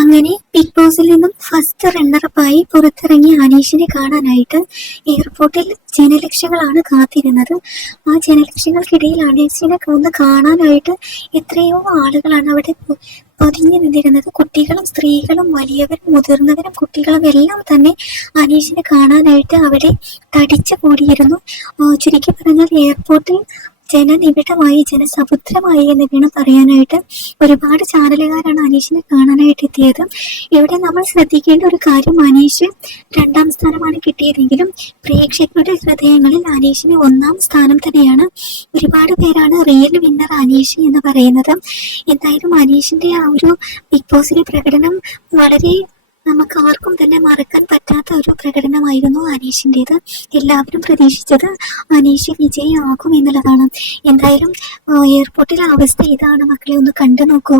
അങ്ങനെ ബിഗ് ബോസിൽ നിന്നും ഫസ്റ്റ് റണ്ണറപ്പായി പുറത്തിറങ്ങിയ അനീഷിനെ കാണാനായിട്ട് എയർപോർട്ടിൽ ജനലക്ഷങ്ങളാണ് കാത്തിരുന്നത്. ആ ജനലക്ഷങ്ങൾക്കിടയിൽ അനീഷിനെ ഒന്ന് കാണാനായിട്ട് എത്രയോ ആളുകളാണ് അവിടെ പതിഞ്ഞു നിന്നിരുന്നത്. കുട്ടികളും സ്ത്രീകളും വലിയവരും മുതിർന്നവരും കുട്ടികളും എല്ലാം തന്നെ അനീഷിനെ കാണാനായിട്ട് അവിടെ തടിച്ചു കൂടിയിരുന്നു. ചുരുക്കി പറഞ്ഞാൽ എയർപോർട്ടിൽ ജനനിബിഡമായി ജനസമുദ്രമായി എന്ന് വേണം പറയാനായിട്ട്. ഒരുപാട് ചാനലുകാരാണ് അനീഷിനെ കാണാനായിട്ട് എത്തിയത്. ഇവിടെ നമ്മൾ ശ്രദ്ധിക്കേണ്ട ഒരു കാര്യം, അനീഷ് 2ാം സ്ഥാനമാണ് കിട്ടിയതെങ്കിലും പ്രേക്ഷകരുടെ ഹൃദയങ്ങളിൽ അനീഷിന് 1ാം സ്ഥാനം തന്നെയാണ്. ഒരുപാട് പേരാണ് റിയൽ വിന്നർ അനീഷ് എന്ന് പറയുന്നത്. എന്തായാലും അനീഷിന്റെ ആ ഒരു ബിഗ് ബോസിലെ പ്രകടനം വളരെ നമുക്ക് ആർക്കും തന്നെ മറക്കാൻ പറ്റാത്ത ഒരു പ്രകടനമായിരുന്നു അനീഷിൻ്റെത്. എല്ലാവരും പ്രതീക്ഷിച്ചത് അനീഷ് വിജയിയാകും എന്നുള്ളതാണ്. എന്തായാലും എയർപോർട്ടിലെ അവസ്ഥ ഇതാണ് മക്കളെ, ഒന്ന് കണ്ടു നോക്കൂ.